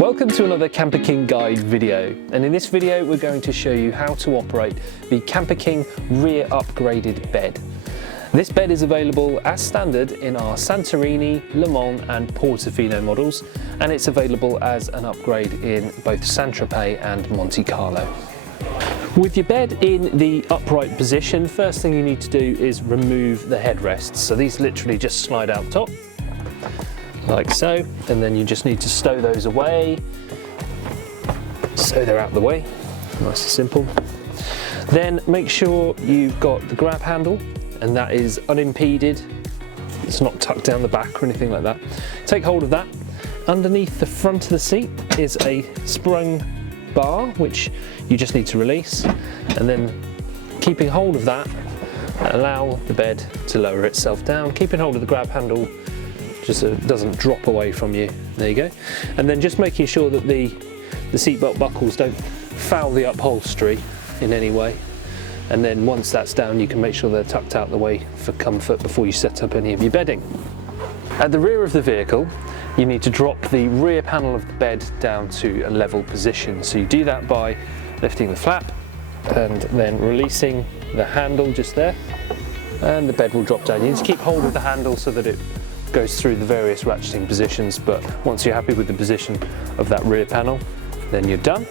Welcome to another CamperKing guide video, and in this video we're going to show you how to operate the CamperKing Rear Upgraded Bed. This bed is available as standard in our Santorini, Le Mans and Portofino models, and it's available as an upgrade in both Saint-Tropez and Monte Carlo. With your bed in the upright position, first thing you need to do is remove the headrests. So these literally just slide out top, like so, and then you just need to stow those away, so they're out of the way, nice and simple. Then make sure you've got the grab handle, and that is unimpeded, it's not tucked down the back or anything like that. Take hold of that. Underneath the front of the seat is a sprung bar, which you just need to release, and then keeping hold of that, allow the bed to lower itself down, keeping hold of the grab handle just so it doesn't drop away from you. There you go. And then just making sure that the seatbelt buckles don't foul the upholstery in any way. And then once that's down, you can make sure they're tucked out the way for comfort before you set up any of your bedding. At the rear of the vehicle, you need to drop the rear panel of the bed down to a level position. So you do that by lifting the flap and then releasing the handle just there, and the bed will drop down. You need to keep hold of the handle so that it goes through the various ratcheting positions, but once you're happy with the position of that rear panel, then you're done.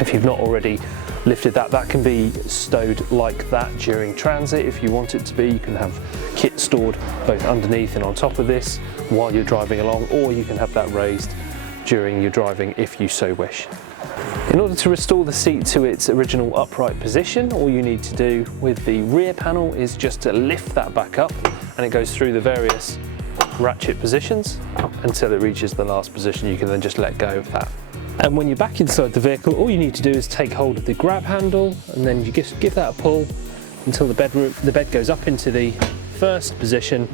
If you've not already lifted that, that can be stowed like that during transit. If you want it to be, you can have kit stored both underneath and on top of this while you're driving along, or you can have that raised during your driving if you so wish. In order to restore the seat to its original upright position, all you need to do with the rear panel is just to lift that back up, and it goes through the various ratchet positions until it reaches the last position. You can then just let go of that. And when you're back inside the vehicle, all you need to do is take hold of the grab handle, and then you just give that a pull until the bed goes up into the first position.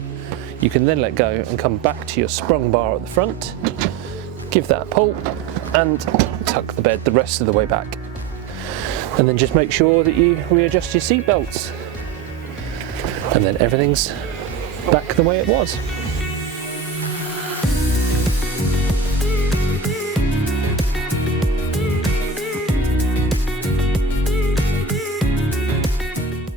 You can then let go and come back to your sprung bar at the front, give that a pull and tuck the bed the rest of the way back. And then just make sure that you readjust your seat belts, and then everything's back the way it was.